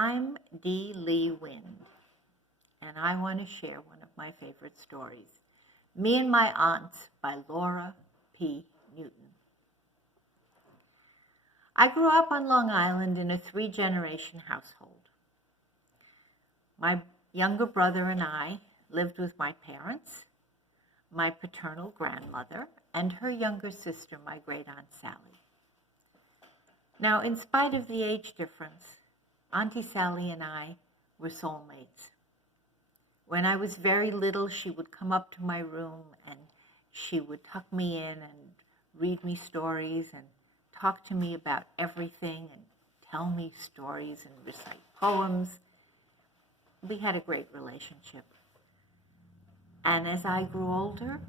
I'm Dee Lee Wind, and I want to share one of my favorite stories, Me and My Aunts by Laura P. Newton. I grew up on Long Island in a 3-generation household. My younger brother and I lived with my parents, my paternal grandmother, and her younger sister, my great-aunt Sally. Now, in spite of the age difference, Auntie Sally and I were soulmates. When I was very little, she would come up to my room and she would tuck me in and read me stories and talk to me about everything and tell me stories and recite poems. We had a great relationship. And as I grew older,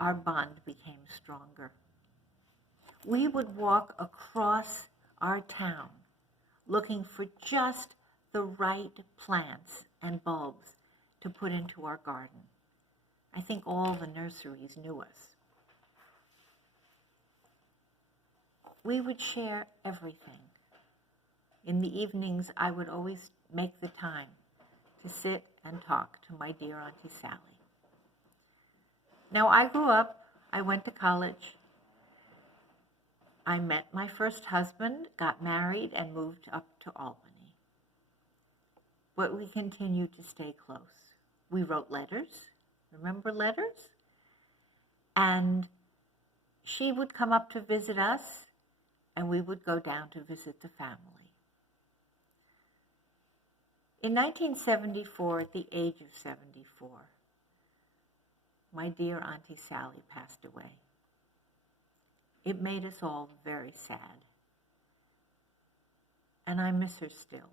our bond became stronger. We would walk across our town looking for just the right plants and bulbs to put into our garden. I think all the nurseries knew us. We would share everything. In the evenings, I would always make the time to sit and talk to my dear Auntie Sally. Now, I grew up, I went to college. I met my first husband, got married, and moved up to Albany. But we continued to stay close. We wrote letters. Remember letters? And she would come up to visit us, and we would go down to visit the family. In 1974, at the age of 74, my dear Auntie Sally passed away. It made us all very sad, and I miss her still.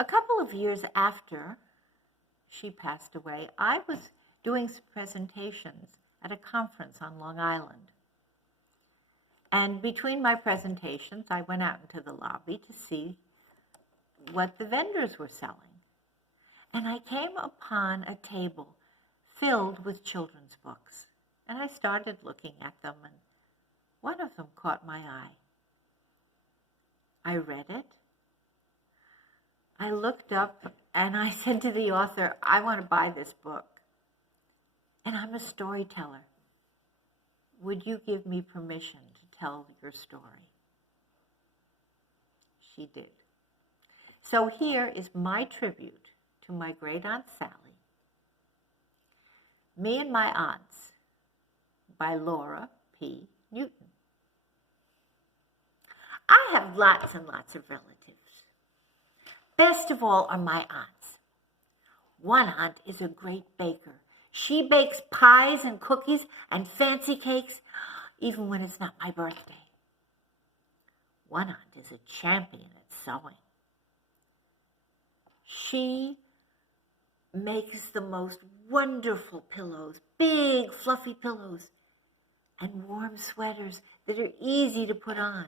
A couple of years after she passed away, I was doing some presentations at a conference on Long Island. And between my presentations, I went out into the lobby to see what the vendors were selling. And I came upon a table filled with children's books. And I started looking at them, and one of them caught my eye. I read it. I looked up, and I said to the author, I want to buy this book. And I'm a storyteller. Would you give me permission to tell your story? She did. So here is my tribute to my great-aunt Sally, Me and My Aunts, by Laura P. Newton. I have lots and lots of relatives. Best of all are my aunts. One aunt is a great baker. She bakes pies and cookies and fancy cakes, even when it's not my birthday. One aunt is a champion at sewing. She makes the most wonderful pillows, big fluffy pillows, and warm sweaters that are easy to put on,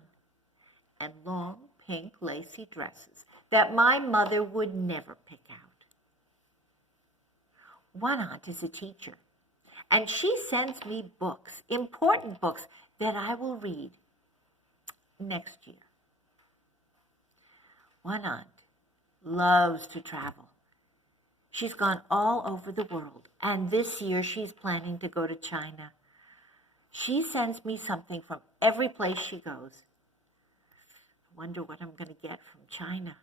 and long pink lacy dresses that my mother would never pick out. One aunt is a teacher, and she sends me books, important books, that I will read next year. One aunt loves to travel. She's gone all over the world, and this year she's planning to go to China. She sends me something from every place she goes. I wonder what I'm going to get from China.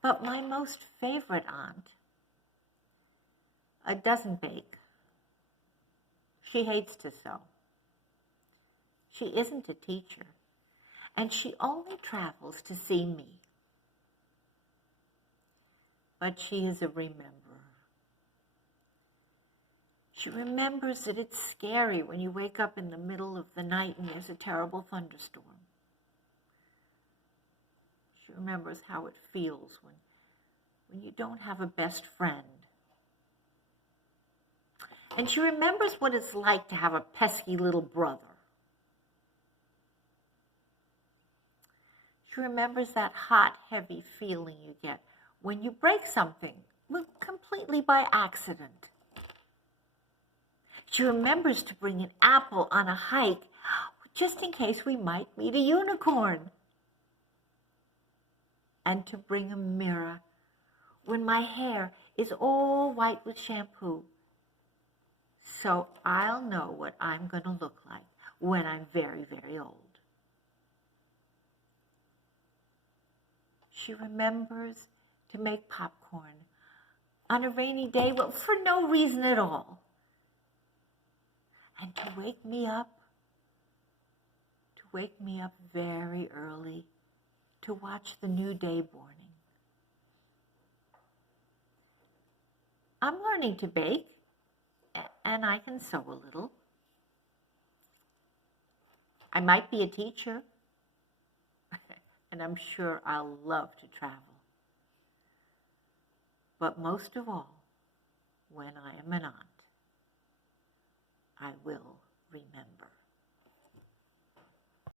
But my most favorite aunt doesn't bake. She hates to sew. She isn't a teacher, and she only travels to see me. But she is a rememberer. She remembers that it's scary when you wake up in the middle of the night and there's a terrible thunderstorm. She remembers how it feels when you don't have a best friend. And she remembers what it's like to have a pesky little brother. She remembers that hot, heavy feeling you get when you break something completely by accident. She remembers to bring an apple on a hike just in case we might meet a unicorn. and to bring a mirror when my hair is all white with shampoo, so I'll know what I'm going to look like when I'm very, very old. She remembers to make popcorn on a rainy day, well, for no reason at all, and to wake me up very early to watch the new day borning. I'm learning to bake, and I can sew a little. I might be a teacher, and I'm sure I'll love to travel. But most of all, when I am an aunt, I will remember.